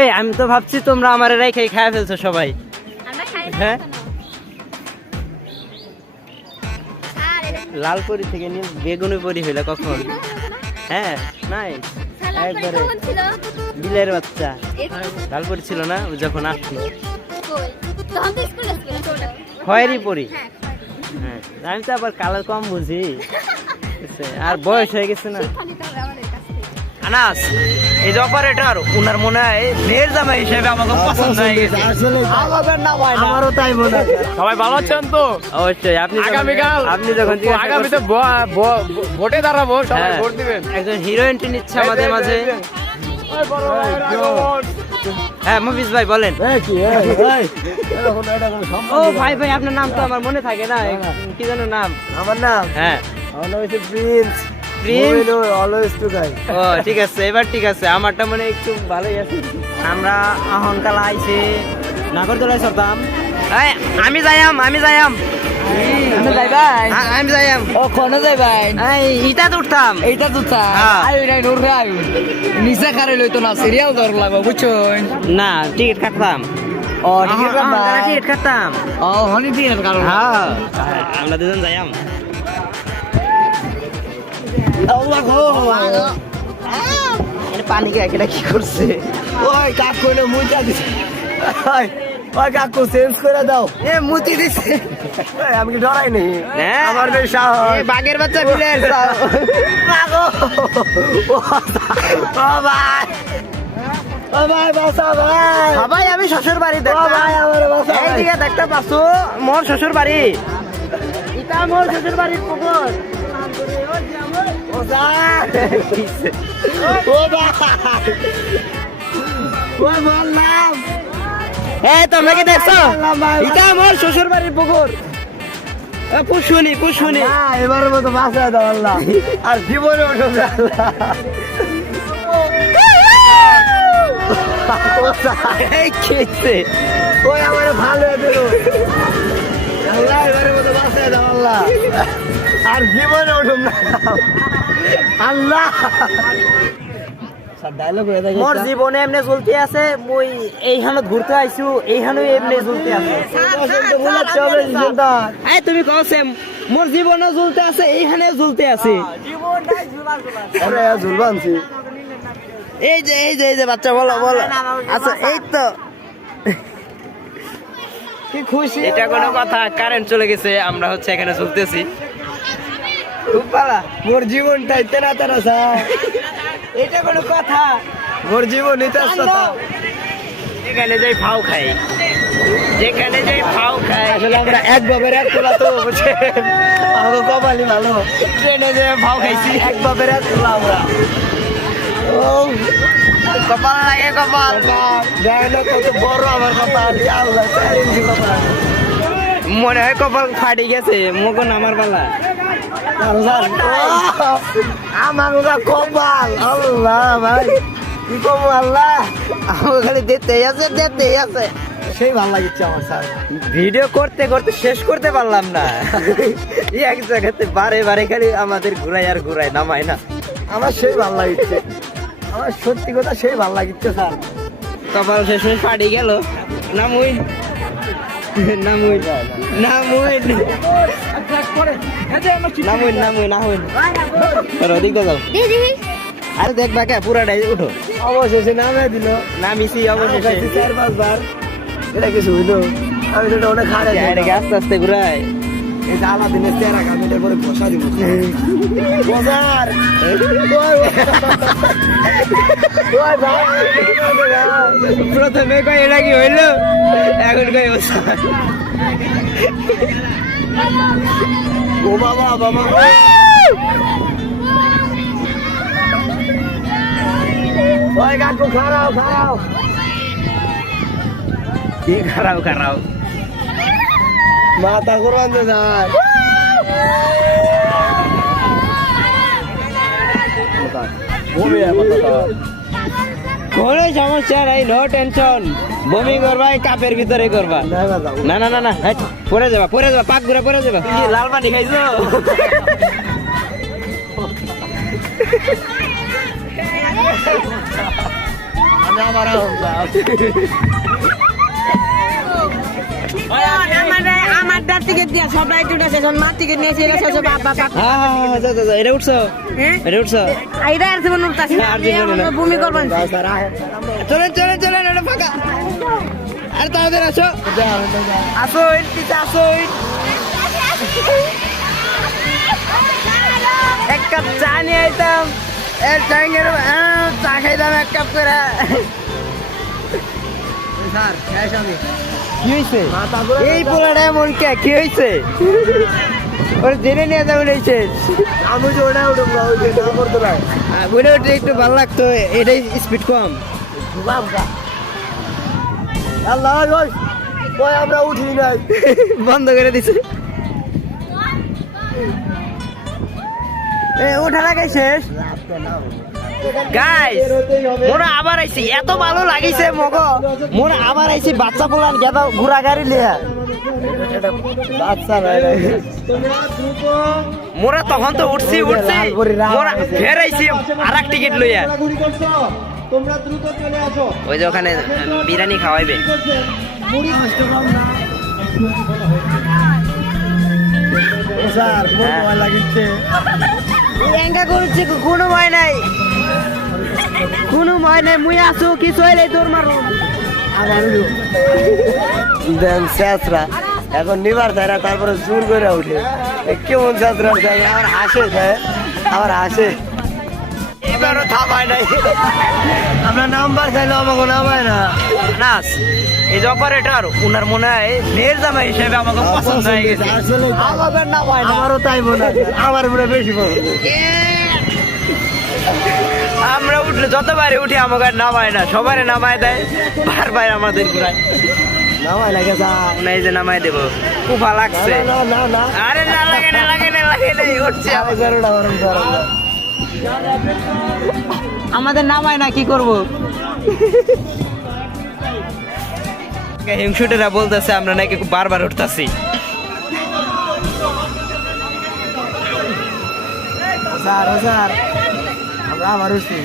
এই আমি তো ভাবছি তোমরা আমার রেখে খায় ফেলছো সবাই। হ্যাঁ লালপুরি থেকে নিয়ে বেগুনি পরি হইলো কখন? হ্যাঁ নাই একবারে বিলের বাচ্চা লালপুরি ছিল না যখন আসলো খয়েরি পরি। হ্যাঁ আমি তো আবার কালার কম বুঝি আর বয়স হয়ে গেছে না। আনাস এই যে অপারেটর উনার মনে হয় মেয়ের জামাই হিসেবে আমাকে পছন্দ হয়ে গেছে। আমারও তাই মনে হয়। সবাই ভালো আছেন তো? অবশ্যই। আপনি আগামীকাল আপনি যখন আগামীতে ভোটে দাঁড়াবো, সবাই ভোট দিবেন। একজন হিরো এন্ট্রি নিচ্ছে আমাদের মাঝে। হ্যাঁ মফিজ ভাই বলেন। ও ভাই ভাই আপনার নাম তো আমার মনে থাকে না, কি যেন নাম? আমার নাম হ্যাঁ আমার নাম হচ্ছে প্রিন্স। প্রিন্স অলওয়েজ টু গাই। ও ঠিক আছে, এবার ঠিক আছে। আমারটা মানে একটু ভালোই আছে। আমরা অহংকার আইছে নাগরদোলায় চড়তাম। আমি যাইয়াম আমি যাইয়াম আমি যাইবাই। আমি যাইয়াম ও কোনে যাইবাই? এই ইটা উঠতাম। এইটা দুটা হ্যাঁ। আই নাই নূর রে আই নিচে কারে লইতো না, সিরিয়াল দর লাগো বুঝছুন? না টিকিট কাটতাম। ও ঠিক আছে না, টিকিট কাটতাম। ও হনি দিন কারণ হ্যাঁ আমরা দুজন যাইয়াম। আল্লাহ গো এটা পানি কে এটা কি করছে? ওই কাক কইলে মুইটা দিছে। ওই ওই কাকু চেঞ্জ করে দাও। এ মুতি দিছে। ওই আমি কি ডরাই নি? হ্যাঁ। আমার বেশ সাহস। এ বাঘের বাচ্চা বিলের লাগো ও ভাই, ও ভাই বাসা ভাই। ভাই আমি শ্বশুর বাড়ি ও দেখতাম। ভাই আমার বাসা ভাই। এইদিকে দেখতে পাচ্ছো মোর শ্বশুর বাড়ি। এটা মোর শ্বশুর বাড়ির পুকুর। ও ভাই ও ভাই ও বললাম এই তোমরা কি দেখছো? এটা মোর শ্বশুর বাড়ির পুকুর। পুষ্কুনি পুষ্কুনি। না এবারের মতো বাসা দাও আল্লাহ, আর জীবনে ওঠো না আল্লাহ। এই খেতে ওই আমার ভালো দিল আল্লাহ, এবারের মতো বাসা দাও আল্লাহ, আর জীবনে ওঠো না আল্লাহ। ডায়লগ হয়ে থাকে। মোর জীবনে এমনি চলতে আছে, মুই এইখানে ঘুরতে আইছু, এইখানে এমনি চলতে আছে। এই তুমি কওছে মোর জীবনে ঝুলতে আছে, এইখানে ঝুলতে আছে। আরে ঝুলবানছি। এই যে এই যে এই যে বাচ্চা বলো বলো। আচ্ছা এই তো কি খুশি। এটা কোনো কথা? কারেন্ট চলে গেছে, আমরা হচ্ছে এখানে চলতেছি। খুব ভালো। মোর জীবনটাই তেনা তেনা স্যার। এটা কোনো কথা? মোর জীবন ইতিহাসটা। এখানে যাই ফাউ খাই, যেখানে যাই ফাউ খাই। আসলে আমরা এক বাবের এক তোলা তো বুঝছেন, আমাকে কপালই ভালো। ট্রেনে যে ফাউ খাইছি। এক বাবের এক তোলা আমরা। ও কপাল লাগে কপাল। দেখলো কত বড় আমার কপাল। আল্লাহ চার ইঞ্চি কপাল। মনে হয় কপাল ফাটি গেছে, মগন আমার পালা। আমার ওরা কপাল আল্লাহ ভাই, কি কম আল্লাহ, আমার খালি দেখতেই আছে দেখতেই আছে। সেই ভালো লাগছে আমার স্যার। ভিডিও করতে করতে শেষ করতে পারলাম না। এই এক জায়গাতে বারে বারে খালি আমাদের ঘুরাই আর ঘুরাই নামায় না। আমার সেই ভালো লাগছে, আমার সত্যি কথা সেই ভালো লাগছে স্যার। কপাল শেষ ফাটি গেল। নামুই নামুই নামুই নামুই নামুই নামুই ওদিকে যাও। আরে দেখবা কে পুরাটাই উঠো। অবশেষে নামে দিল। নামিছি অবশেষে। 4-5 বার। এটা কিছু হইলো? আমি তো অনেক খারাপ। এটাকে আস্তে আস্তে ঘুরাই। এই যে আলাদিনের চেহারা কামিটার পরে বসা দিব। বসার ওই ভাই প্রথমে কই এটা কি হইলো, এখন কই বসা। ও বাবা বাবা ওই কাকু খারাও খারাও। কি খারাপ খারাপ মাথা কোরবান দে যায়। কোনো সমস্যা নাই, নো টেনশন। বমি করবা কাপের ভিতরে করবা। না না না না পরে যাবা পাক ঘুরে পরে যাবা। কি লাল পানি খাইছো? আমি আবার আমার দাঁত টিকিট দিয়া সবাই উঠেছে এখন মা টিকিট নিয়েছে এটা সব বাবা এটা উঠছো এটা উঠছো আইরা আর জীবন উঠতাছি না আর জীবন না। ভূমি করবেন চলেন চলেন চলেন ওটা ফাঁকা আর তাড়াতাড়ি আসো আসো পিছে আসো এক কাপ চা নিয়ে আইতাম এর ট্যাঙ্গের চা খাইতাম এক কাপ করে স্যার শেষ আমি কি হয়েছে এই পোলাটা এমন কে কি হয়েছে ওর জেনে নিয়ে যাবেন এই শেষ আমি যে ওটা উঠুম না ওই যে না করতে না ঘুরে উঠে একটু ভালো লাগতো এটাই স্পিড কম আল্লাহ ওই ওই আমরা উঠি নাই বন্ধ করে দিছে ওঠা লাগাই শেষ গাইস মোরা আবার আইছি এত ভালো লাগিছে মগো মোরা আবার আইছি বাচ্চা পোলান গেদা ঘোড়া গাড়ি লিয়া বাচ্চা নাই নাই মোরা তখন তো উঠছি মোরা ফের আইছি আর এক টিকিট লইয়া তোমরা দ্রুত চলে আসো ওই যে ওখানে বিরিয়ানি খাওয়াইবে স্যার কোন ভয় লাগিচ্ছে এঙ্গা করছে কোনো ভয় নাই মুই আসু কিছু হইলে তোর মারো দেন শেষরা এখন নিবার যায় না তারপরে জোর করে উঠে কেমন শেষরা আমার হাসে যায় আমার হাসে এবারও থামায় নাই আমরা নাম্বার চাইলে আমাকে নামায় না নাস এই যে অপারেটর উনার মনে হয় মেয়ের জামা হিসেবে আমাকে পছন্দ হয়ে গেছে আসলে আমাদের নামায় না আমারও তাই মনে হয় আমার মনে বেশি পছন্দ আমরা উঠলে যতবারে উঠি আমাকে আর নামায় না সবারে নামায় দেয় বারবার আমাদের ঘুরায় নামায় লাগে না এই যে নামায় দেবো কুফা লাগছে না না না আরে না লাগে না উঠছে আমাদের নামায় না কি করবো হিংসুটেরা বলতেছে আমরা নাকি বারবার উঠতাছি স্যার আমরা আবার উঠছি